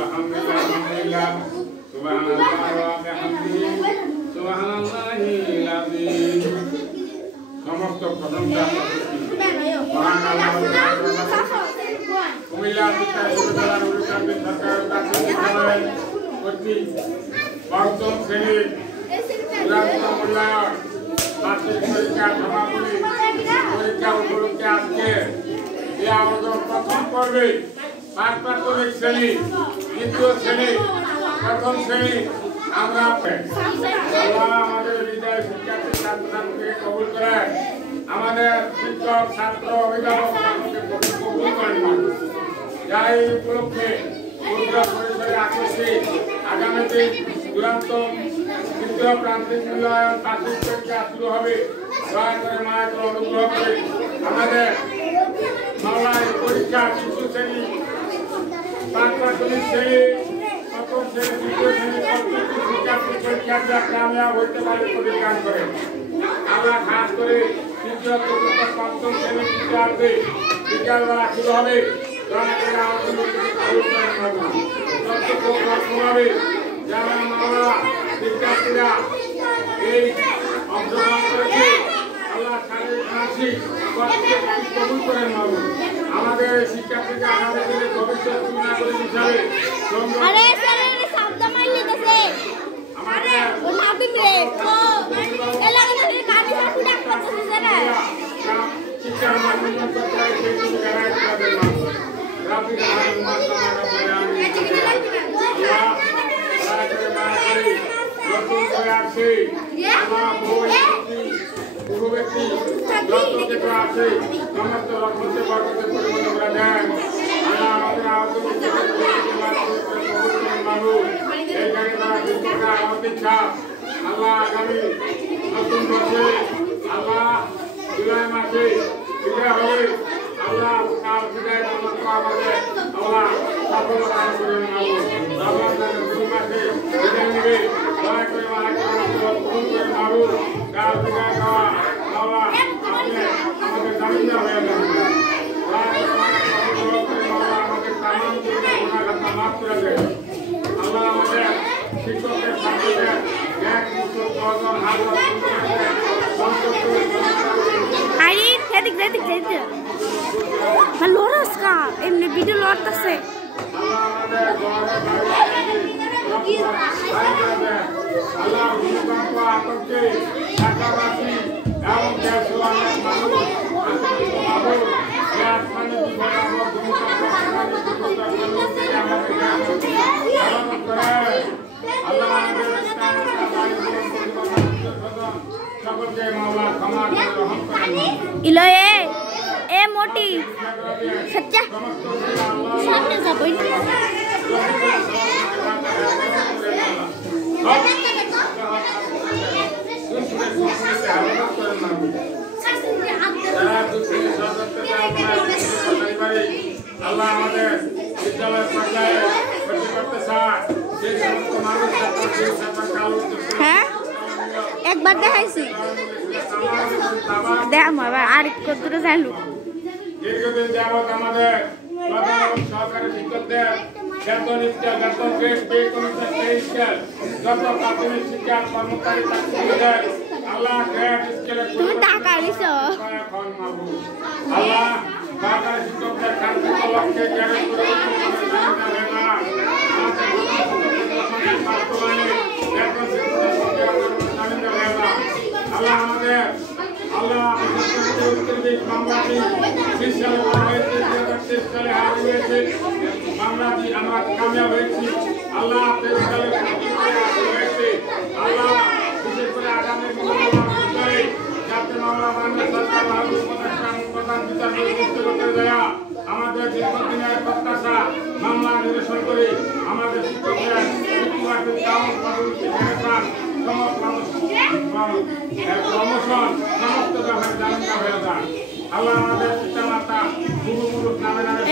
আলহামদুলিল্লাহ সুবহানাল্লাহ ওয়া বিহামদিহি সুবহানাল্লাহিল আযীম। সমস্ত প্রশংসা মহান আল্লাহর কুমিল্লা শিক্ষা বিশ্ববিদ্যালয়ের উড়িষ্যাবি সরকার বিদ্যালয় কর্তৃক পঞ্চম শ্রেণীর চূড়ান্ত মূল্যায়ন বার্ষিক পরীক্ষার সমাপনী পরীক্ষা উপলক্ষে আজকে এই আবেদন প্রথম পর্বে প্রাথমিক শ্রেণী, দ্বিতীয় শ্রেণী, প্রথম শ্রেণী আমরা আমাদের বিদ্যালয় শিক্ষার্থী ছাত্রছাত্রীকে কবুল করে আমাদের শিক্ষক ছাত্র অভিভাবক কবুল করেন। যাই উপলক্ষে পরিসরে আকর্ষে আগামীতে চূড়ান্ত তৃতীয় প্রান্তিক মূল্যায়ন বার্ষিক পরীক্ষা শুরু হবে। দয়া করে মায়ের অনুগ্রহ করে আমাদের মাওলায় পরীক্ষা শিশু শ্রেণী, প্রাথমিক শ্রেণী, প্রথম শ্রেণী, দ্বিতীয় শ্রেণী প্রত্যেকটি শিক্ষার্থী পরীক্ষার্থীরা কামিয়াব হইতে পারে পরিত্রাণ করে। আমরা খাস করে তৃতীয়, চতুর্থ, পঞ্চম শ্রেণী বিদ্যার্থী বিকালবেলা শুরু হবে। দয়া করে আমাদের হবে যারা মাওলা শিক্ষার্থীরা এই অংশগ্রহণ করেছে আল্লাহ শারীরিক মানসিক প্রত্যেকটি কবুল করেন। মাওলা আমাদের শিক্ষার্থীকে আমাদের ভবিষ্যৎ নাগরিক হিসাবে শিক্ষার মাধ্যমে আল্লাহ আগামী নতুন বছরে আল্লাহ জুলাই মাসে বিদায় হবে। আল্লাহ কাল বিদায় আমাদের আল্লাহ সফলতা করে আল্লাহ নতুন মাসে বিদায় নেবে। দয়া করে মারু কাল বিদায় দেওয়া আল্লাহ আমাদের জামিনা হয়ে যাবে। আমাদের তামাম গুনাহগার মাফ করে দেয়। আল্লাহ আমাদের শিক্ষকের ছাত্রদের এক মুসল দশজন হাজার Loras ka, emne video lorta se. Iloye, moti, sejak sampai sampai. আল্লাহ আমাদের বিদ্যালয় পর্যায়ে করতে চায় সেই সমস্ত মানুষ হ্যাঁ একবার দেখাইছি দেখাম আবার আর কতটা চাইলু দীর্ঘদিন যাবৎ আমাদের প্রধান সহকারী শিক্ষকদের বেতন স্কেল, বেতন grade, pay commission, pay scale, যত প্রাথমিক শিক্ষা কর্মচারী চাকরিজীবীদের আল্লাহ গ্রেড স্কেলে তুমি টাকা দিছো আল্লাহ সহকারী শিক্ষকদের কাঙ্ক্ষিত লক্ষ্যে গ্রেড আল্লাহ আমাদের আল্লাহ মামলাটি সালে হারিয়েছে। মামলাটি আমরা কামিয়াব হয়েছি। আল্লাহ হয়েছে আল্লাহ বিশেষ করে আগামী যাতে মামলা মানবে সরকার প্রধান বিচারপতি করতে দেয়া আমাদের দীর্ঘদিনের প্রত্যাশা মামলা নিরসন করে আমাদের শিক্ষকদের প্রমোশন সমস্ত ব্যাপারে জামিনা হয়ে যান। আল্লাহ আমাদের পিতা মাতা পূর্বপুরুষ নামে নামে